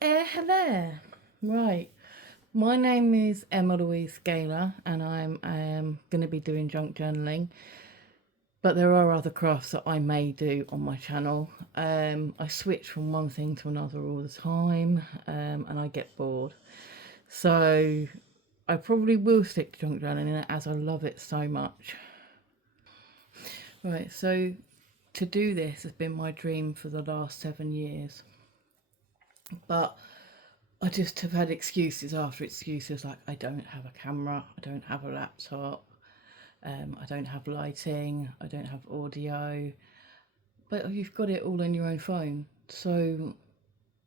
Hello. Right. My name is Emma Louise Gaylor, and I am going to be doing junk journaling. But there are other crafts that I may do on my channel. I switch from one thing to another all the time, and I get bored. So I probably will stick to junk journaling as I love it so much. Right. So to do this has been my dream for the last 7 years. But I just have had excuses after excuses, like I don't have a camera, I don't have a laptop, I don't have lighting, I don't have audio. But you've got it all on your own phone. So,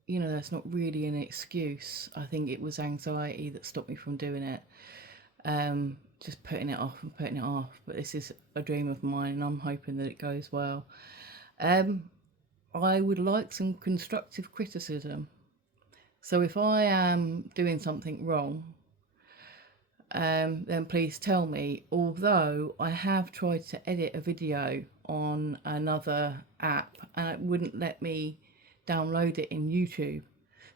that's not really an excuse. I think it was anxiety that stopped me from doing it. Just putting it off and putting it off. But this is a dream of mine and I'm hoping that it goes well. I would like some constructive criticism. So if I am doing something wrong, then please tell me. Although I have tried to edit a video on another app and it wouldn't let me download it in YouTube.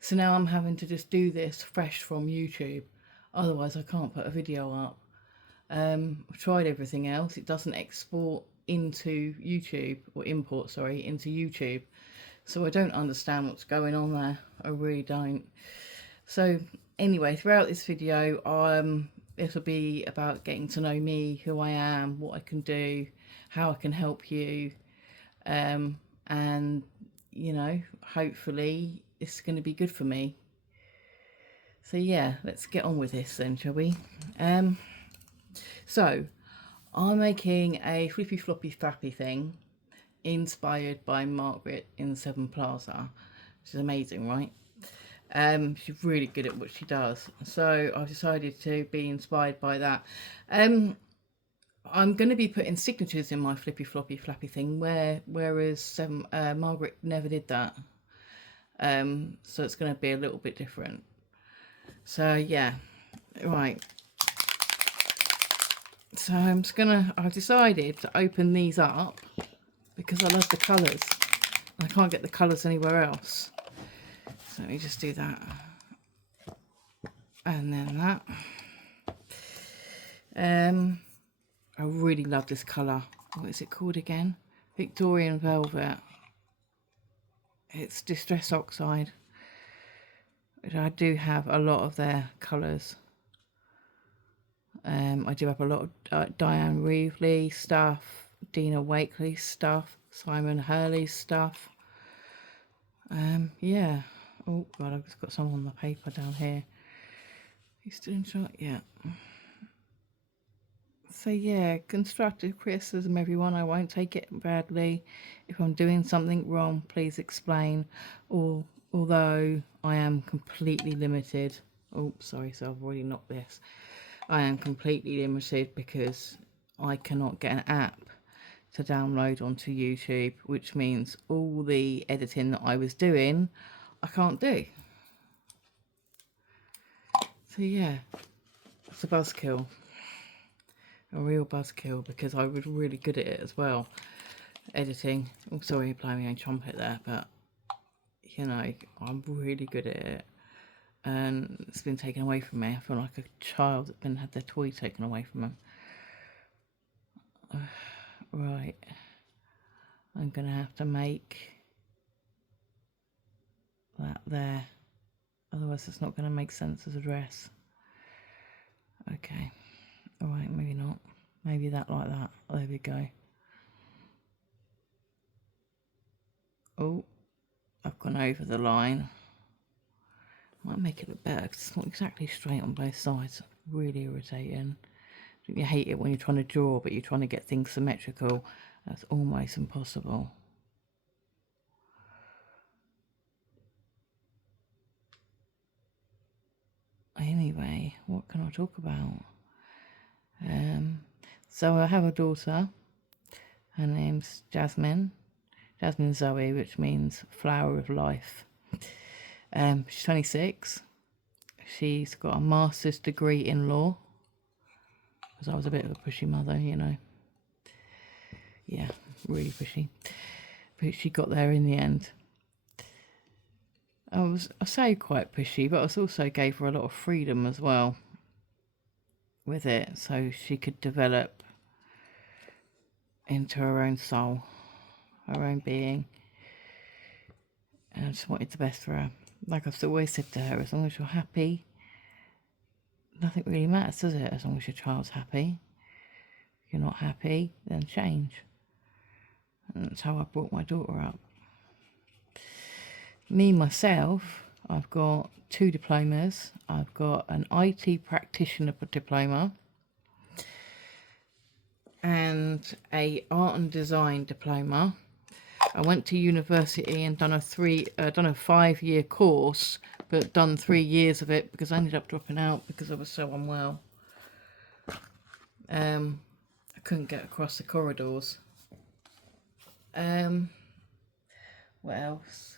So now I'm having to just do this fresh from YouTube. Otherwise I can't put a video up. I've tried everything else. It doesn't export into YouTube, or import, sorry, into YouTube. So I don't understand what's going on there. I really don't. So anyway, throughout this video, it'll be about getting to know me, who I am, what I can do, how I can help you. And, hopefully it's going to be good for me. So yeah, let's get on with this then, shall we? So I'm making a Flippy Floppy Flappy thing inspired by Margaret in the Seven Plaza, which is amazing, right? She's really good at what she does, so I've decided to be inspired by that. I'm going to be putting signatures in my Flippy Floppy Flappy thing, whereas Margaret never did that. So it's going to be a little bit different. So yeah, right. So I've decided to open these up because I love the colours. I can't get the colours anywhere else. So let me just do that. And then that. I really love this colour. What is it called again? Victorian Velvet. It's Distress Oxide. Which I do have a lot of their colours. I do have a lot of Diane Reevely stuff, Dina Wakely stuff, Simon Hurley stuff. Yeah. Oh god, I've just got some on the paper down here. He's still in shot, yeah. So yeah, constructive criticism, everyone. I won't take it badly. If I'm doing something wrong, please explain. Although I am completely limited. Oh, sorry, so I've already knocked this. I am completely limited because I cannot get an app to download onto YouTube, which means all the editing that I was doing, I can't do. So yeah, it's a buzzkill. A real buzzkill, because I was really good at it as well. Editing. Oh, sorry, playing my own trumpet there, but I'm really good at it. And it's been taken away from me. I feel like a child that's had their toy taken away from them. Right. I'm going to have to make that there. Otherwise it's not going to make sense as a dress. Okay. Alright, maybe not. Maybe that like that. There we go. Oh, I've gone over the line. Might make it look better because it's not exactly straight on both sides. Really irritating. You hate it when you're trying to draw but you're trying to get things symmetrical. That's almost impossible. Anyway, what can I talk about? So I have a daughter. Her name's Jasmine Zoe, which means flower of life. She's 26. She's got a master's degree in law, because I was a bit of a pushy mother, Yeah, really pushy. But she got there in the end. I say quite pushy, but I also gave her a lot of freedom as well with it, so she could develop into her own soul, her own being. And I just wanted the best for her. Like I've always said to her, as long as you're happy, nothing really matters, does it? As long as your child's happy. If you're not happy, then change. And that's how I brought my daughter up. Me, myself, I've got 2 diplomas. I've got an IT practitioner diploma and a art and design diploma. I went to university and done a 5-year course, but done 3 years of it because I ended up dropping out because I was so unwell. I couldn't get across the corridors. What else?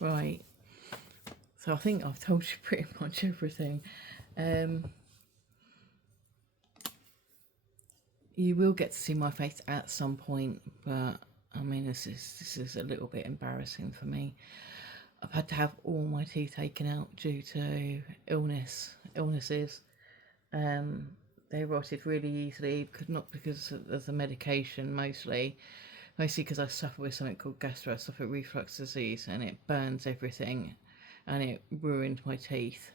Right. So I think I've told you pretty much everything. You will get to see my face at some point, but I mean, this is a little bit embarrassing for me. I've had to have all my teeth taken out due to illnesses. They rotted really easily, not because of the medication, mostly because I suffer with something called gastroesophageal reflux disease, and it burns everything, and it ruined my teeth.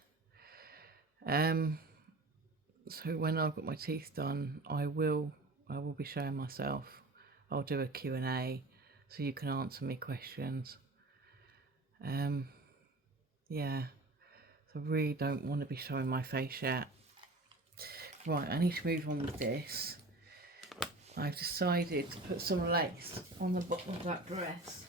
So when I've got my teeth done, I will be showing myself. I'll do a Q&A so you can answer me questions. Yeah, so I really don't want to be showing my face yet. Right, I need to move on with this. I've decided to put some lace on the bottom of that dress.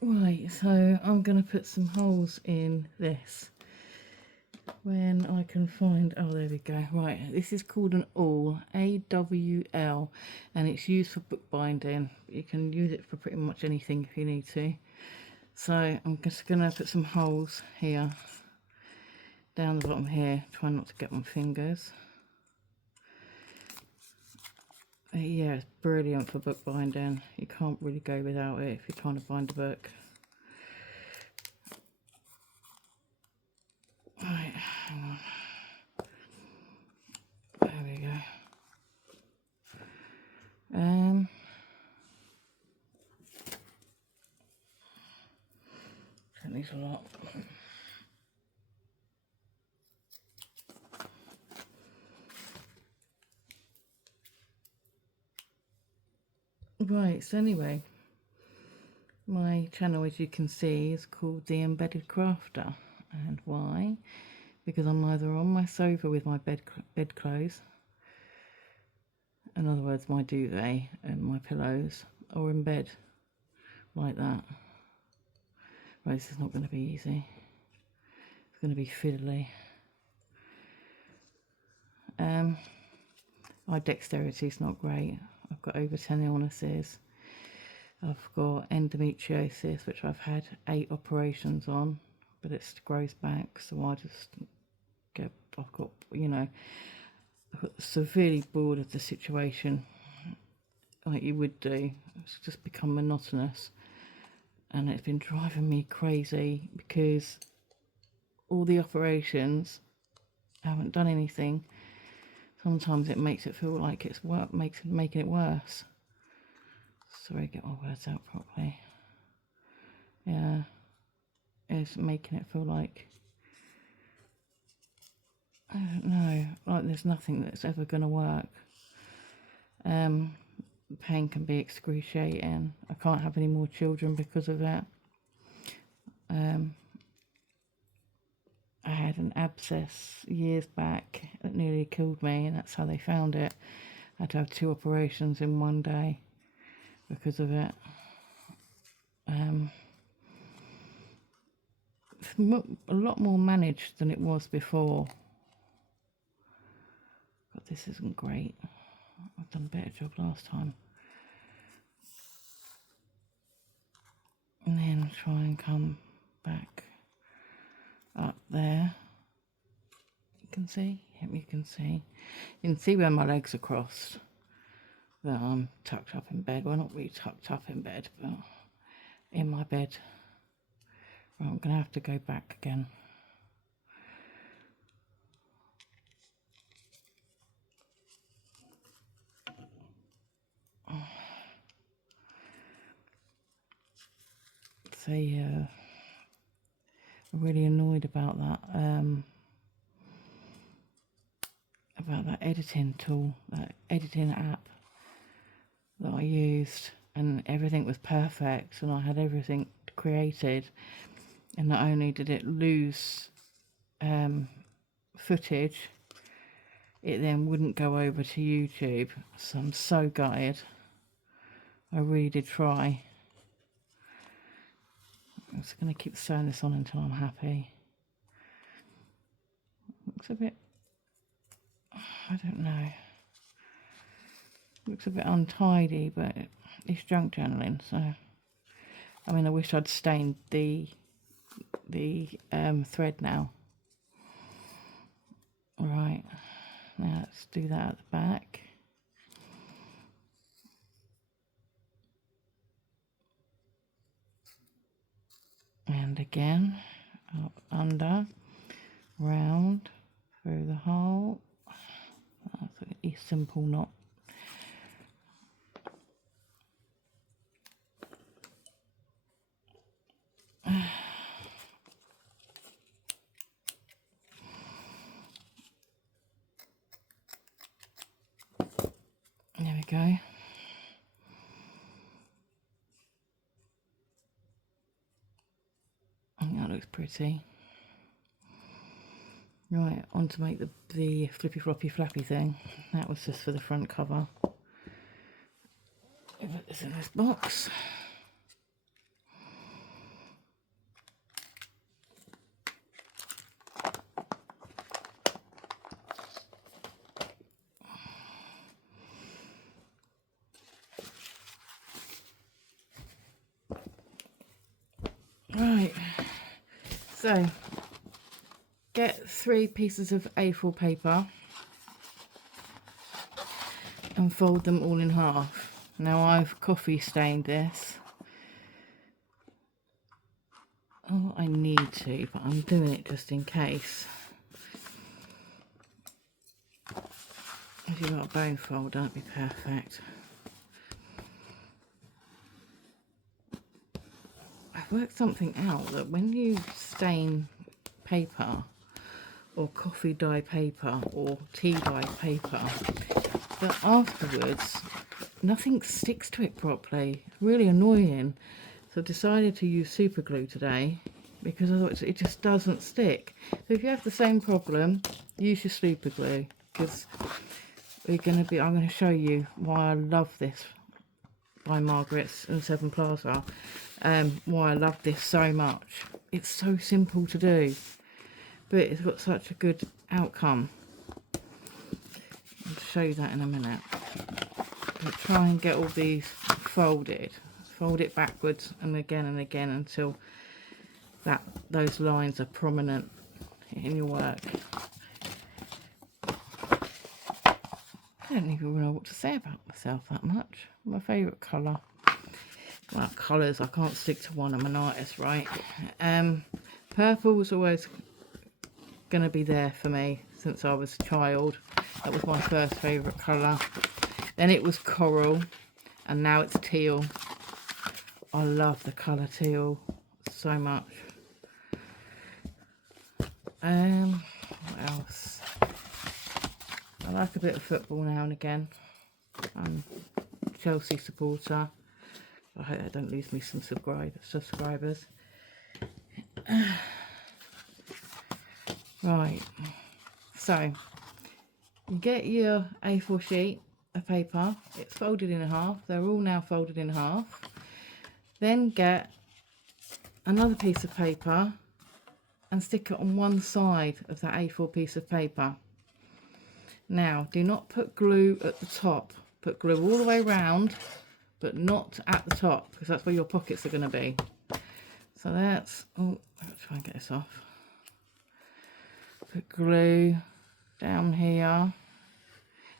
Right, so I'm going to put some holes in this when I can find, oh there we go. Right, this is called an awl, AWL, and it's used for bookbinding. You can use it for pretty much anything if you need to. So I'm just going to put some holes here, down the bottom here, try not to get my fingers. Yeah, it's brilliant for bookbinding. You can't really go without it if you're trying to bind a book. Right, hang on. There we go. That needs a lot. Right, so anyway, my channel, as you can see, is called The Embedded Crafter. And why? Because I'm either on my sofa with my bed clothes, in other words my duvet and my pillows, or in bed like that. Right, this is not going to be easy. It's going to be fiddly. My dexterity is not great. I've got over 10 illnesses. I've got endometriosis, which I've had 8 operations on, but it grows back, so I just I've got severely bored of the situation, like you would do. It's just become monotonous, and it's been driving me crazy because all the operations haven't done anything. Sometimes it makes it feel like it's making it worse. Sorry, get my words out properly. Yeah, it's making it feel like, I don't know, like there's nothing that's ever going to work. Pain can be excruciating. I can't have any more children because of that. I had an abscess years back that nearly killed me, and that's how they found it. I had to have 2 operations in one day because of it. It's a lot more managed than it was before. But this isn't great. I've done a better job last time. and then try and come back up there. You can see, yep, you can see where my legs are crossed, that I'm tucked up in bed. Well, not really tucked up in bed, but in my bed. Right, I'm gonna have to go back again. So yeah, I'm really annoyed about that. About that editing tool, that editing app that I used, and everything was perfect, and I had everything created, and not only did it lose footage, it then wouldn't go over to YouTube. So I'm so gutted. I really did try. I'm just going to keep sewing this on until I'm happy. Looks a bit, I don't know, looks a bit untidy, but it's junk journaling, so I mean, I wish I'd stained the thread now. Right, now let's do that at the back. And again, up, under, round, through the hole. That's a simple knot. There we go. I think that looks pretty. Right, on to make the Flippy Floppy Flappy thing. That was just for the front cover. I'll put this in this box. Right, so get 3 pieces of A4 paper and fold them all in half. Now I've coffee stained this. Oh, I need to, but I'm doing it just in case. If you've got a bone folder, that'd be perfect. I've worked something out that when you stain paper, or coffee dye paper, or tea dye paper, that afterwards nothing sticks to it properly. It's really annoying. So I decided to use super glue today because I thought it just doesn't stick. So if you have the same problem, use your super glue, because I'm going to show you why I love this by Margaret's and Seven Plaza. Why I love this so much. It's so simple to do, but it's got such a good outcome. I'll show you that in a minute. But try and get all these folded. Fold it backwards and again until those lines are prominent in your work. I don't even know what to say about myself that much. My favourite colour. Well, colours, I can't stick to one. I'm an artist, right? Purple was always going to be there for me since I was a child. That was my first favourite colour. Then it was coral, and now it's teal. I love the colour teal so much. What else? I like a bit of football now and again. I'm a Chelsea supporter. I hope I don't lose me some subscribers. Right, so you get your A4 sheet of paper. It's folded in half. They're all now folded in half. Then get another piece of paper and stick it on one side of that A4 piece of paper. Now, do not put glue at the top. Put glue all the way around, but not at the top, because that's where your pockets are going to be. So that's, oh, I'll try and get this off. Put glue down here.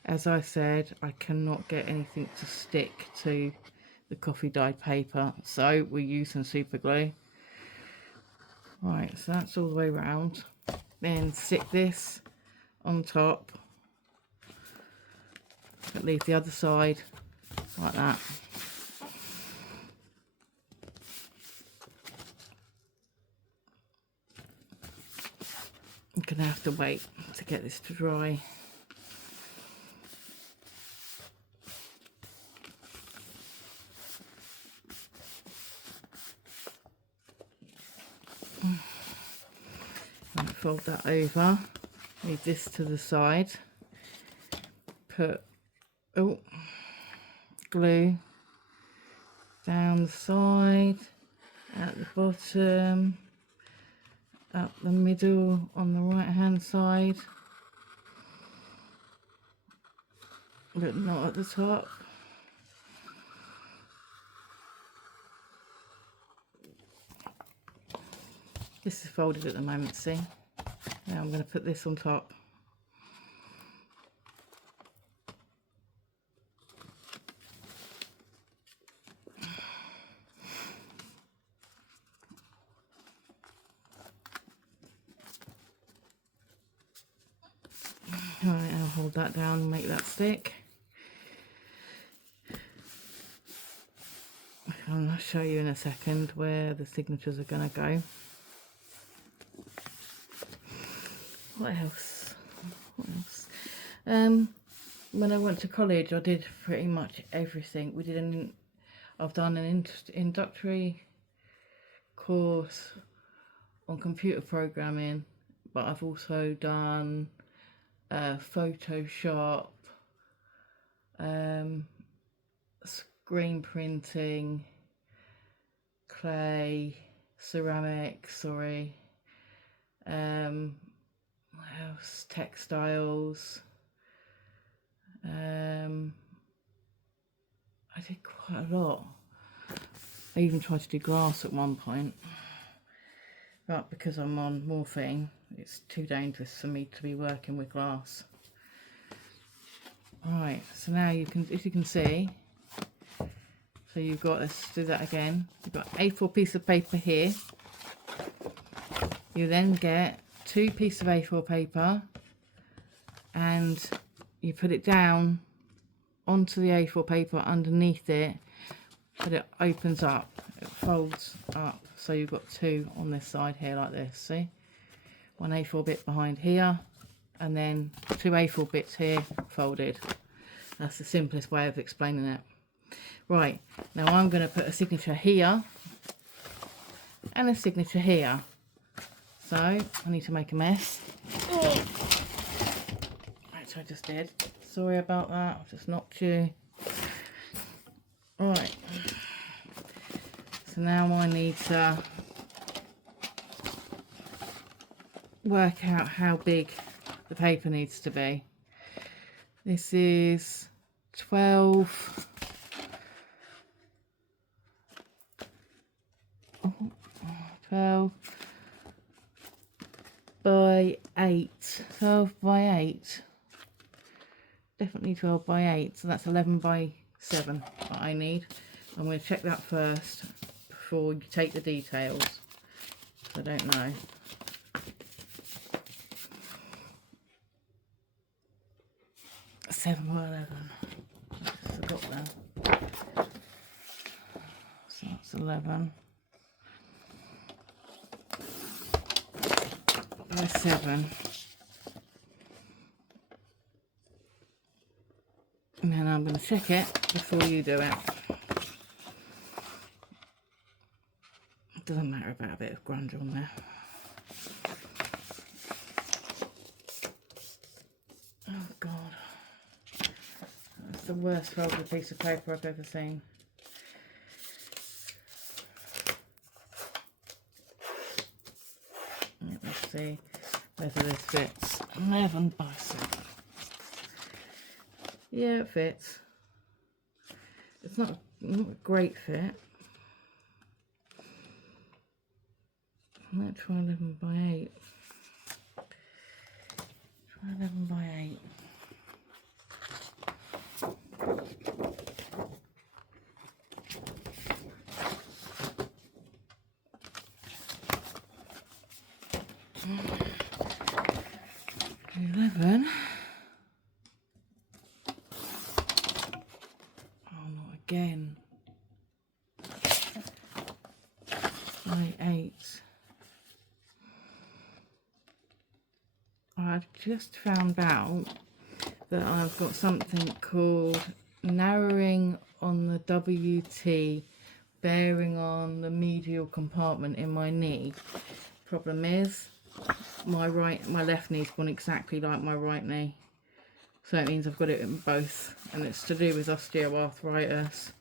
As I said, I cannot get anything to stick to the coffee dyed paper, so we're using super glue. Right, so that's all the way around. Then stick this on top, but leave the other side like that. I'm gonna have to wait to get this to dry. And fold that over, leave this to the side, put glue down the side, at the bottom, up the middle on the right hand side, but not at the top. This is folded at the moment, see? Now I'm going to put this on top. Alright, I'll hold that down and make that stick. I'll show you in a second where the signatures are going to go. What else? What else? When I went to college, I did pretty much everything. I've done an introductory course on computer programming, but I've also done Photoshop, screen printing, clay, ceramics, what else? Textiles. I did quite a lot. I even tried to do glass at one point, but because I'm on morphine, it's too dangerous for me to be working with glass. Right, so now you can, if you can see, so you've got, let's do that again. You've got A4 piece of paper here. You then get 2 pieces of A4 paper and you put it down onto the A4 paper underneath it, but it opens up, it folds up, so you've got 2 on this side here like this, see? 1 A4 bit behind here and then 2 A4 bits here folded. That's the simplest way of explaining it. Right, now I'm going to put a signature here and a signature here. So I need to make a mess. Which I just did. Sorry about that, I've just knocked you. Right, so now I need to work out how big the paper needs to be. This is 12 by 8. 12 by 8. Definitely 12 by 8. So that's 11 by 7 that I need. I'm going to check that first before you take the details. I don't know. Seven by 11. I forgot that. So that's 11 by 7. And then I'm going to check it before you do it. It doesn't matter about a bit of grunge on there. Oh God. That's the worst folded piece of paper I've ever seen. Let's see whether this fits. 11 by 7. Yeah, it fits. It's not a great fit. Let's try 11 by 8. Try 11 by 8. Oh, not again. My 8. I've just found out that I've got something called narrowing on the WT bearing on the medial compartment in my knee. Problem is, my left knee's gone exactly like my right knee. So it means I've got it in both, and it's to do with osteoarthritis,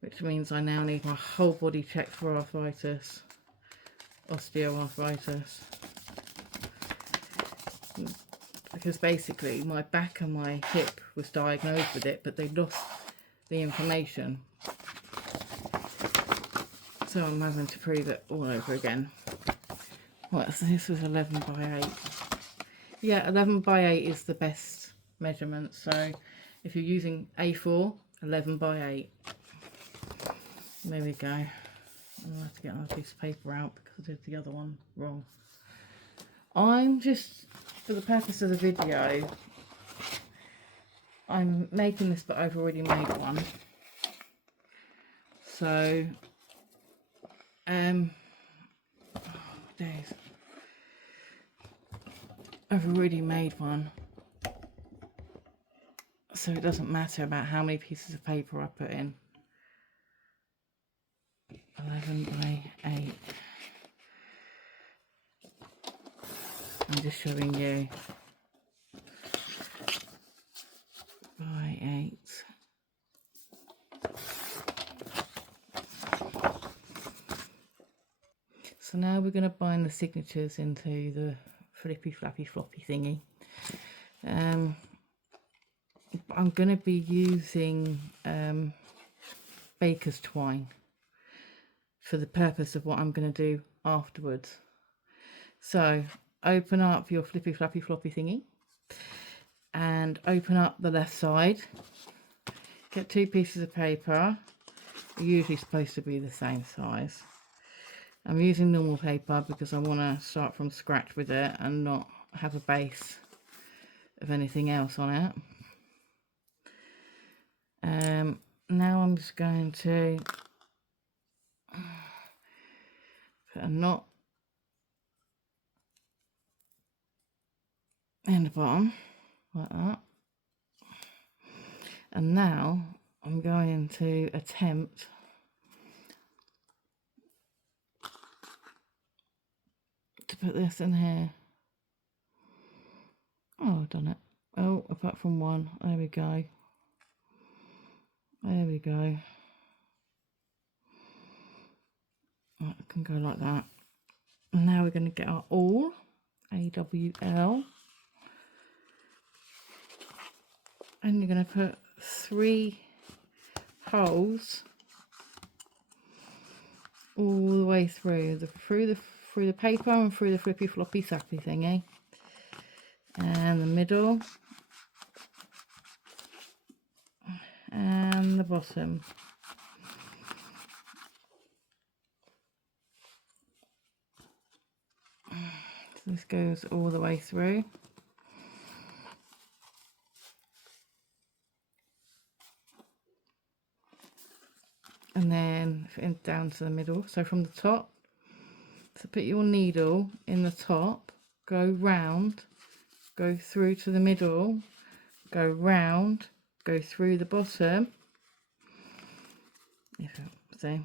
which means I now need my whole body checked for arthritis, osteoarthritis. Because basically my back and my hip was diagnosed with it, but they lost the information. So I'm having to prove it all over again. What, so this was 11 by 8. Yeah, 11 by 8 is the best measurement. So if you're using A4, 11 by 8. There we go. I'll have to get another piece of paper out because I did the other one wrong. I'm just, for the purpose of the video, I'm making this, but I've already made one. So, oh, days. I've already made one. So it doesn't matter about how many pieces of paper I put in. 11 by 8. I'm just showing you. By 8. So now we're going to bind the signatures into the Flippy, Flappy, Floppy thingy. I'm going to be using baker's twine for the purpose of what I'm going to do afterwards. So open up your Flippy, Flappy, Floppy thingy and open up the left side. Get 2 pieces of paper. They're usually supposed to be the same size. I'm using normal paper because I want to start from scratch with it and not have a base of anything else on it. Now I'm just going to put a knot in the bottom like that, and now I'm going to attempt to put this in here. Oh, I've done it. Oh, apart from one. There we go. There we go. Right, I can go like that. And now we're going to get our awl, AWL. And you're going to put 3 holes all the way through the paper and through the Flippy Floppy Sappy thingy, and the middle and the bottom. So this goes all the way through. And then down to the middle. So from the top, so put your needle in the top, go round, go through to the middle, go round, go through the bottom. If you see.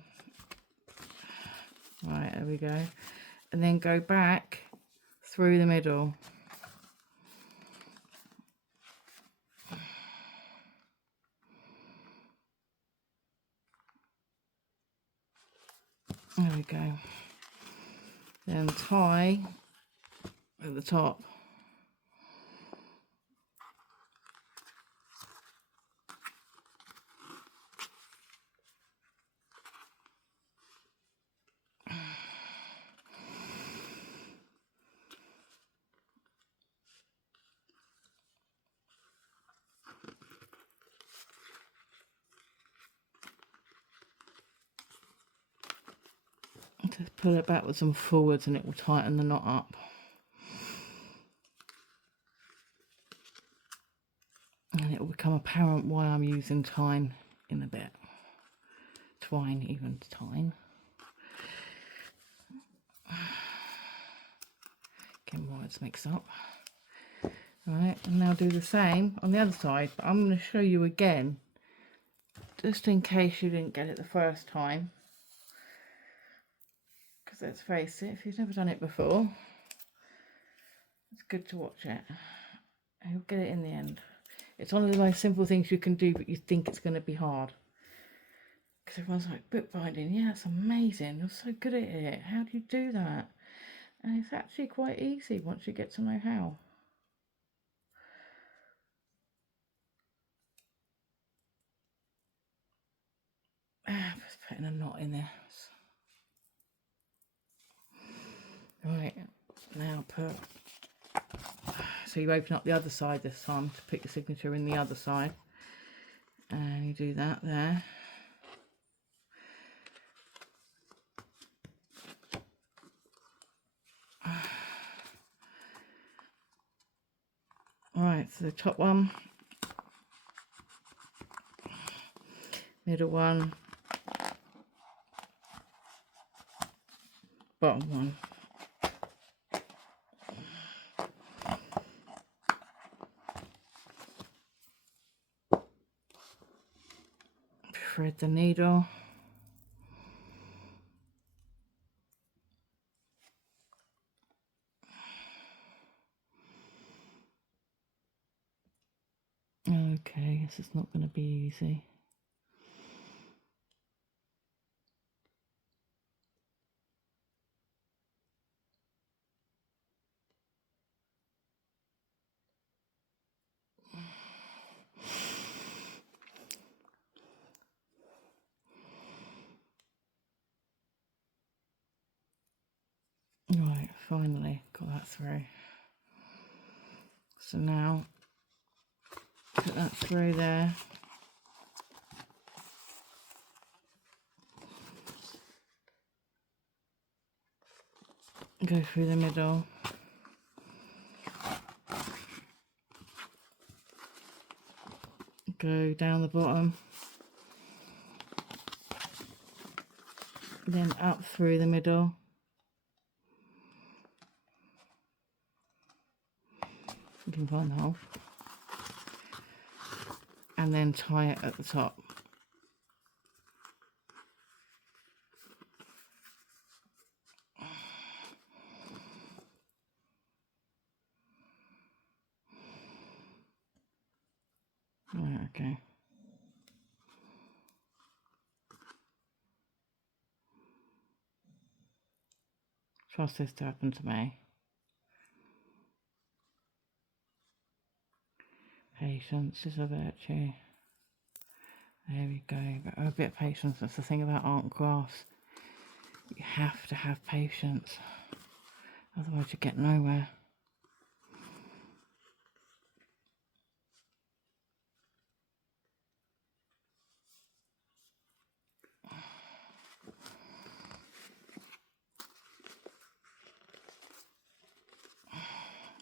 Right, there we go. And then go back through the middle. There we go. Then tie at the top. Just pull it backwards and forwards and it will tighten the knot up. And it will become apparent why I'm using twine in a bit. Twine, even twine. Get my words mixed up. Right, and now do the same on the other side, but I'm going to show you again, just in case you didn't get it the first time. Because let's face it, if you've never done it before, it's good to watch it. And you'll get it in the end. It's one of the most simple things you can do, but you think it's going to be hard. Because everyone's like, bookbinding, yeah, it's amazing, you're so good at it, how do you do that? And it's actually quite easy once you get to know how. Just putting a knot in there. Right, now so you open up the other side this time to put your signature in the other side. And you do that there. Alright, so the top one, middle one, bottom one. Thread the needle. Okay, this is not going to be easy. Right, finally got that through. So now put that through there. Go through the middle. Go down the bottom. Then up through the middle. You can find the hole. And then tie it at the top. Right, okay. Trust this to happen to me. Patience is a virtue. There we go. But a bit of patience. That's the thing about art and crafts. You have to have patience. Otherwise you get nowhere.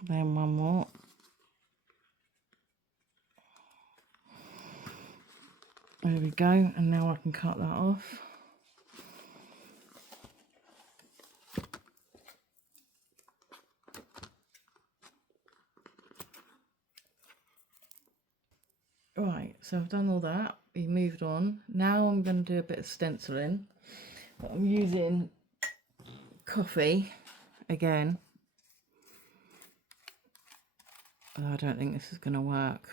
Then one more. There we go, and now I can cut that off. Right, so I've done all that. We moved on. Now I'm going to do a bit of stenciling. But I'm using coffee again. Oh, I don't think this is going to work.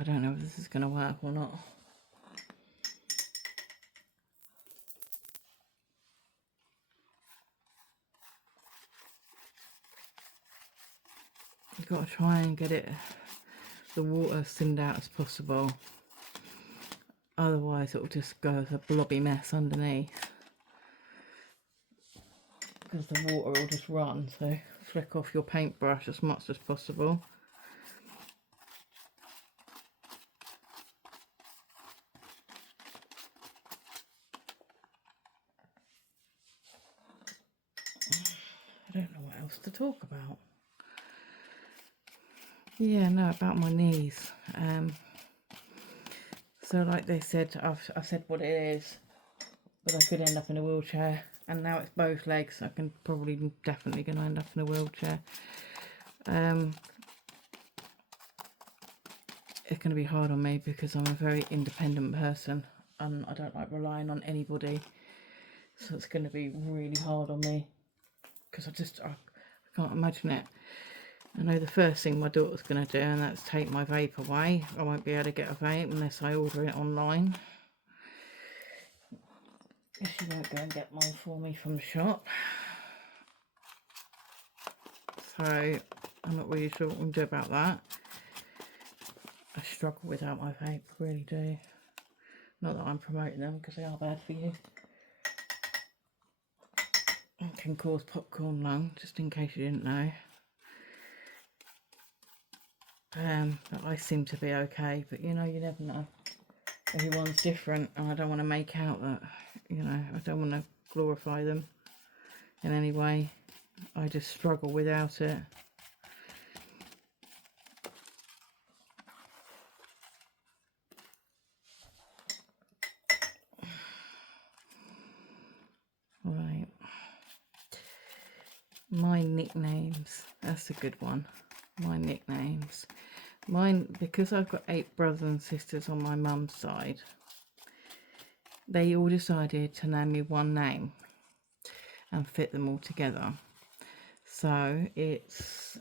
I don't know if this is going to work or not. You've got to try and get it, the water thinned out as possible. Otherwise it will just go as a blobby mess underneath. Because the water will just run, so flick off your paintbrush as much as possible. to talk about. Yeah, no, about my knees. So like they said, I've said what it is, but I could end up in a wheelchair, and now it's both legs. I can probably definitely going to end up in a wheelchair. It's going to be hard on me because I'm a very independent person and I don't like relying on anybody, so it's going to be really hard on me because I can't imagine it. I know the first thing my daughter's going to do, and that's take my vape away. I won't be able to get a vape unless I order it online. She won't go and get mine for me from the shop. So I'm not really sure what I'm going to do about that. I struggle without my vape, really do. Not that I'm promoting them because they are bad for you. It can cause popcorn lung, just in case you didn't know. But I seem to be okay, but you know, you never know. Everyone's different, and I don't want to make out that, you know, I don't want to glorify them in any way. I just struggle without it. Right. My nicknames. That's a good one. My nicknames. Mine, because I've got 8 brothers and sisters on my mum's side, they all decided to name me one name and fit them all together. So it's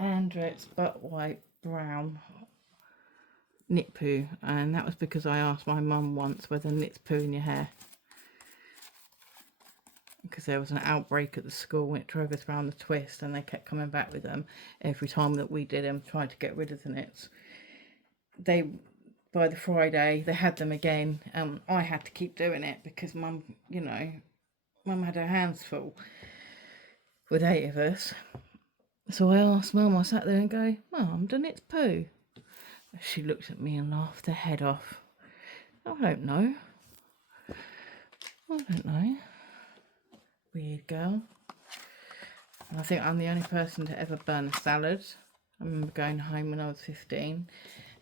Andrex Butt White Brown Nitpoo, and that was because I asked my mum once whether nits poo in your hair, because there was an outbreak at the school and it drove us around the twist, and they kept coming back with them every time that we did them, tried to get rid of the nits. By the Friday they had them again, and I had to keep doing it because mum, you know, mum had her hands full with 8 of us. So I asked mum, I sat there and go, Mum, do nits poo? She looked at me and laughed her head off. I don't know. Weird girl. And I think I'm the only person to ever burn a salad. I remember going home when I was 15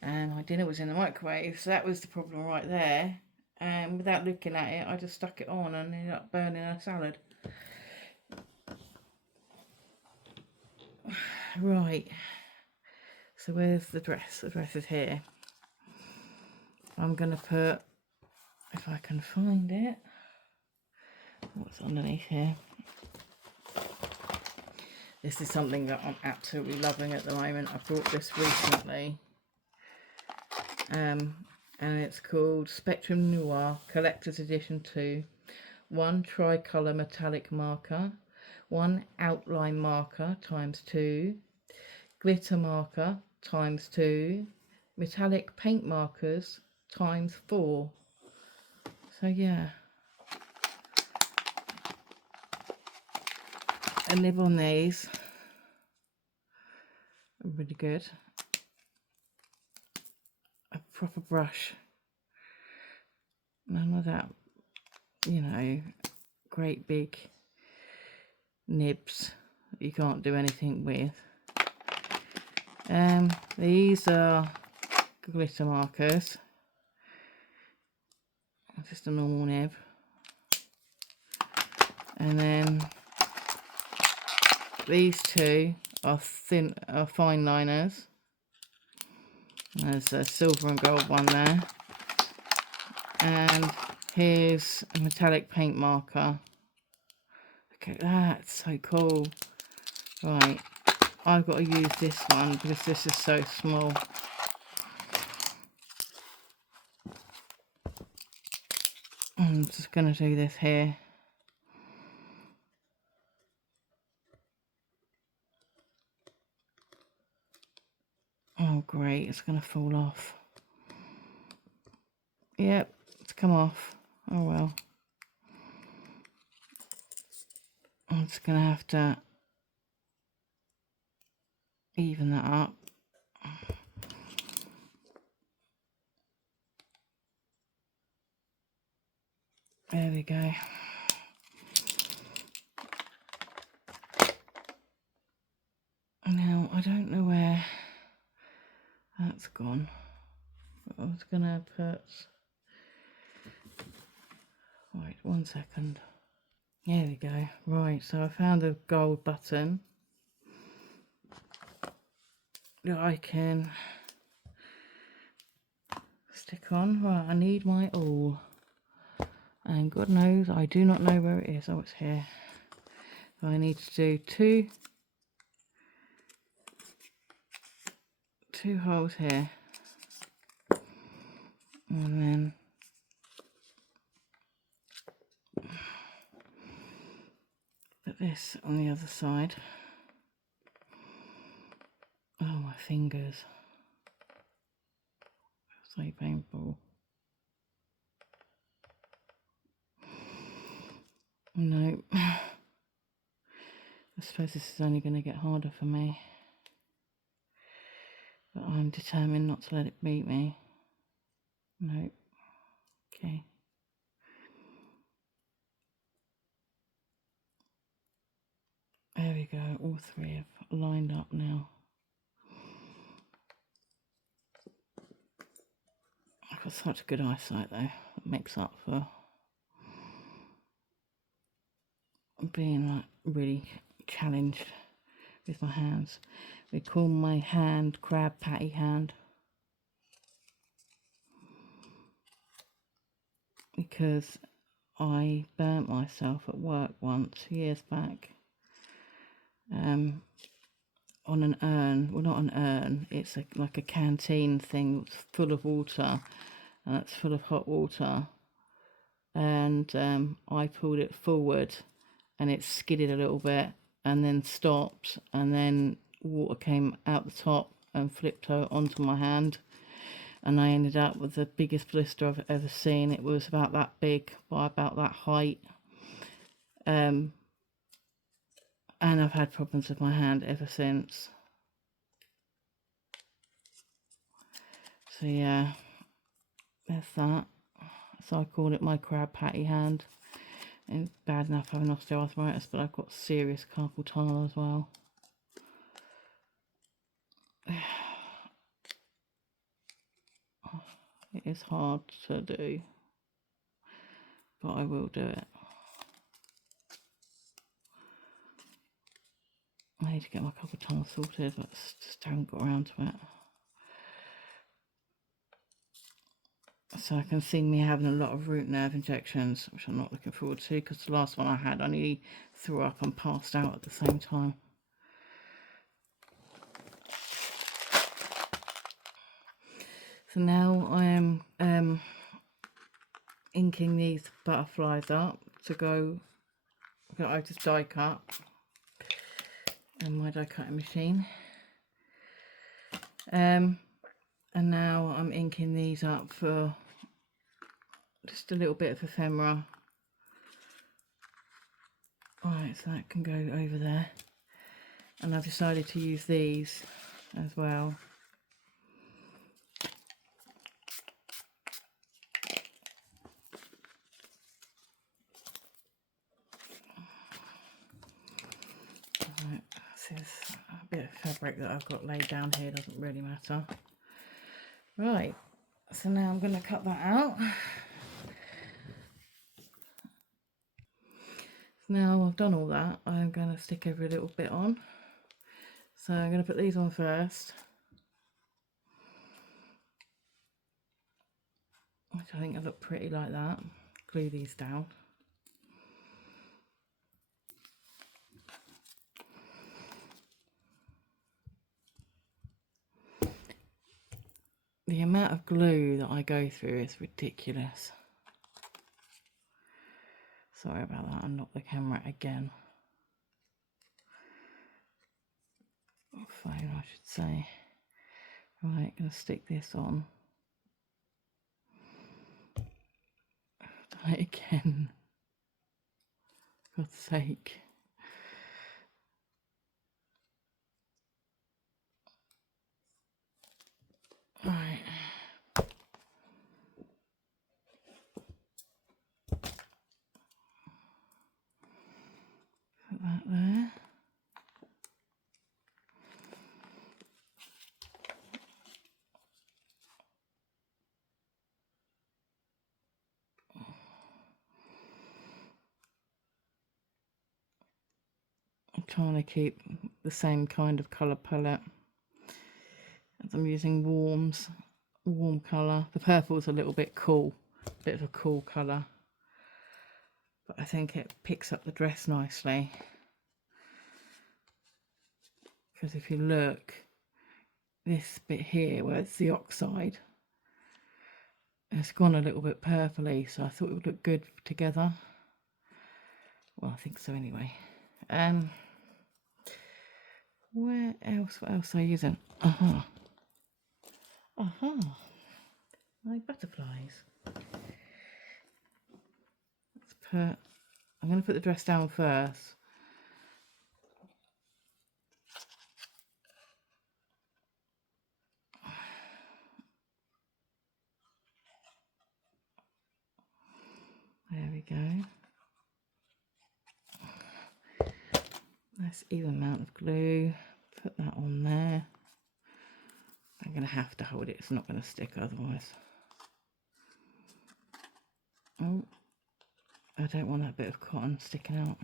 and my dinner was in the microwave, so that was the problem right there. And without looking at it, I just stuck it on and ended up burning a salad. Right. So where's the dress? The dress is here. I'm going to put, if I can find it, what's underneath here. This is something that I'm absolutely loving at the moment. I bought this recently. And it's called Spectrum Noir Collector's Edition 2. 1 tricolour metallic marker, 1 outline marker ×2, glitter marker ×2, metallic paint markers ×4. So yeah, a nib on these are really good. A proper brush, none of that, you know, great big nibs that you can't do anything with. These are glitter markers, just a normal nib, and then these 2 are fine liners. There's a silver and gold one there, and here's a metallic paint marker. Look at that, it's so cool. Right, I've got to use this one because this is so small. I'm just going to do this here. Oh great, it's going to fall off. Yep, it's come off. Oh well. I'm just going to have to even that up. There we go. Now, I don't know where that's gone. I was going to put... Wait, 1 second. There we go. Right, so I found a gold button that I can stick on. Right, I need my awl. And God knows, I do not know where it is. Oh, it's here. So I need to do two holes here. And then put this on the other side. Oh, my fingers. So painful. No. I suppose this is only going to get harder for me. But I'm determined not to let it beat me. No. Okay. There we go. All three have lined up now. I've got such good eyesight though. It makes up for being like really challenged with my hands. We call my hand crab patty hand because I burnt myself at work once years back on an urn. Well, not an urn, it's like a canteen thing full of water, and it's full of hot water, and I pulled it forward and it skidded a little bit and then stopped, and then water came out the top and flipped onto my hand, and I ended up with the biggest blister I've ever seen. It was about that big by about that height, and I've had problems with my hand ever since. So yeah, there's that. So I call it my crab patty hand. It's bad enough having osteoarthritis, but I've got serious carpal tunnel as well. It is hard to do, but I will do it. I need to get my carpal tunnel sorted, but just haven't got around to it. So I can see me having a lot of root nerve injections, which I'm not looking forward to, because the last one I had, I nearly threw up and passed out at the same time. So now I am inking these butterflies up to go. I just die cut in my die cutting machine. And now I'm inking these up for just a little bit of ephemera. Alright, so that can go over there. And I've decided to use these as well. Right, this is a bit of fabric that I've got laid down here, doesn't really matter. Right, so now I'm going to cut that out. Now I've done all that, I'm going to stick every little bit on. So I'm going to put these on first, which I think will look pretty like that. Glue these down. The amount of glue that I go through is ridiculous. Sorry about that, I knocked the camera again. Or phone, I should say. Right, gonna stick this on. Done it again. For God's sake. Right. that there. I'm trying to keep the same kind of colour palette as I'm using warm colour. The purple's a little bit cool, bit of a cool colour, but I think it picks up the dress nicely. Because if you look, this bit here where it's the oxide, it's gone a little bit purpley, so I thought it would look good together. Well, I think so anyway. What else are you using? My butterflies. I'm going to put the dress down first. There we go. Nice even amount of glue. Put that on there. I'm going to have to hold it. It's not going to stick otherwise. Oh, I don't want that bit of cotton sticking out.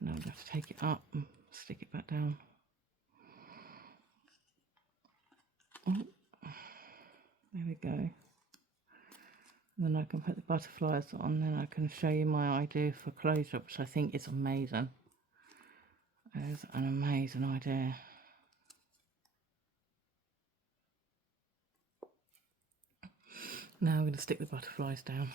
No, I'm going to have to take it up and stick it back down. Oh, there we go. And then I can put the butterflies on, then I can show you my idea for close-up, which I think is amazing. It's an amazing idea. Now I'm going to stick the butterflies down.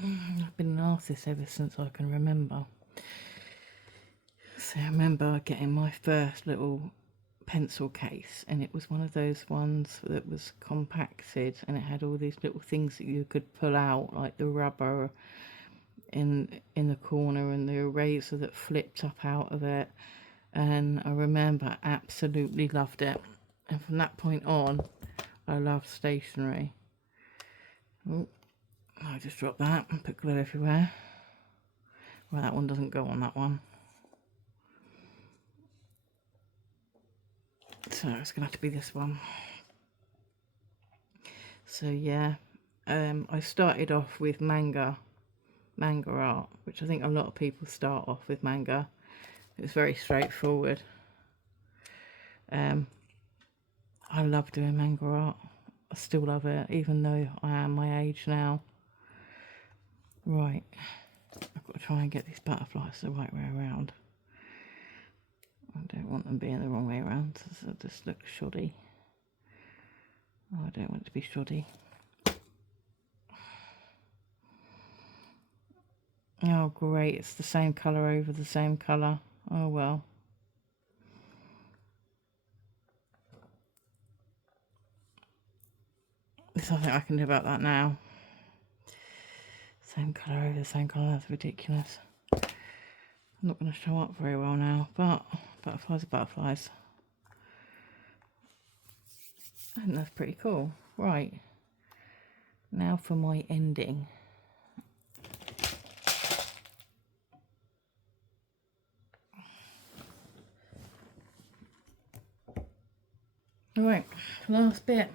I've been an artist ever since I can remember. So I remember getting my first little pencil case, and it was one of those ones that was compacted, and it had all these little things that you could pull out, like the rubber in the corner and the eraser that flipped up out of it. And I remember I absolutely loved it, and from that point on I loved stationery. Oh, I just dropped that and put glue everywhere. Well, that one doesn't go on that one, so it's gonna have to be this one. So yeah, I started off with manga art, which I think a lot of people start off with manga. It's very straightforward. I love doing manga art. I still love it, even though I am my age now. Right, I've got to try and get these butterflies the right way around. I don't want them being the wrong way around, so they'll just look shoddy. Oh, I don't want it to be shoddy. Oh great, it's the same colour over the same colour. Oh well. There's nothing I can do about that now. Same colour over the same colour, that's ridiculous. I'm not going to show up very well now, but butterflies are butterflies. I think that's pretty cool. Right, now for my ending. Right, last bit.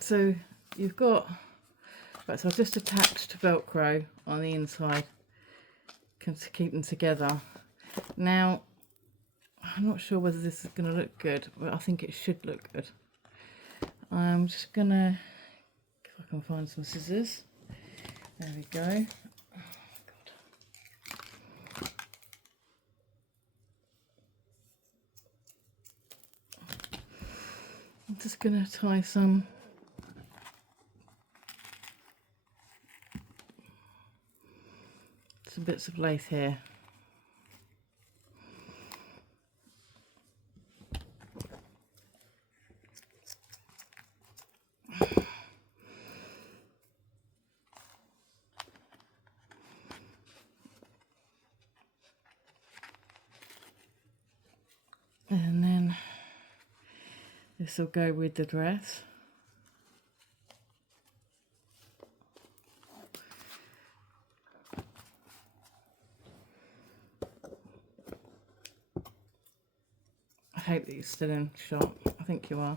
So you've got, right, so I've just attached Velcro on the inside to keep them together. Now, I'm not sure whether this is going to look good, but I think it should look good. I'm just going to, if I can find some scissors. There we go. Oh, God. I'm just going to tie some bits of lace here. This will go with the dress. I hope that you're still in shot. I think you are.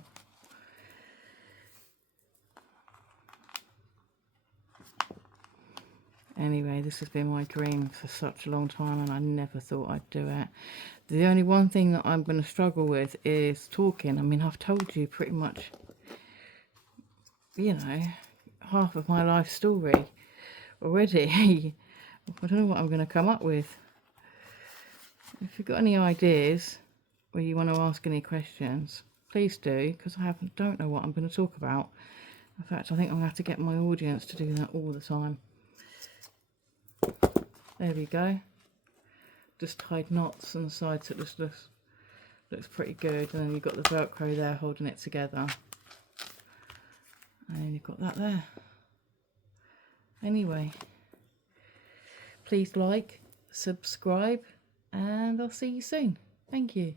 Anyway, this has been my dream for such a long time and I never thought I'd do it. The only one thing that I'm going to struggle with is talking. I mean, I've told you pretty much, you know, half of my life story already. I don't know what I'm going to come up with. If you've got any ideas or you want to ask any questions, please do, because I don't know what I'm going to talk about. In fact, I think I'm going to have to get my audience to do that all the time. There we go. Just tied knots on the side so it just looks pretty good. And then you've got the Velcro there holding it together. And you've got that there. Anyway, please like, subscribe, and I'll see you soon. Thank you.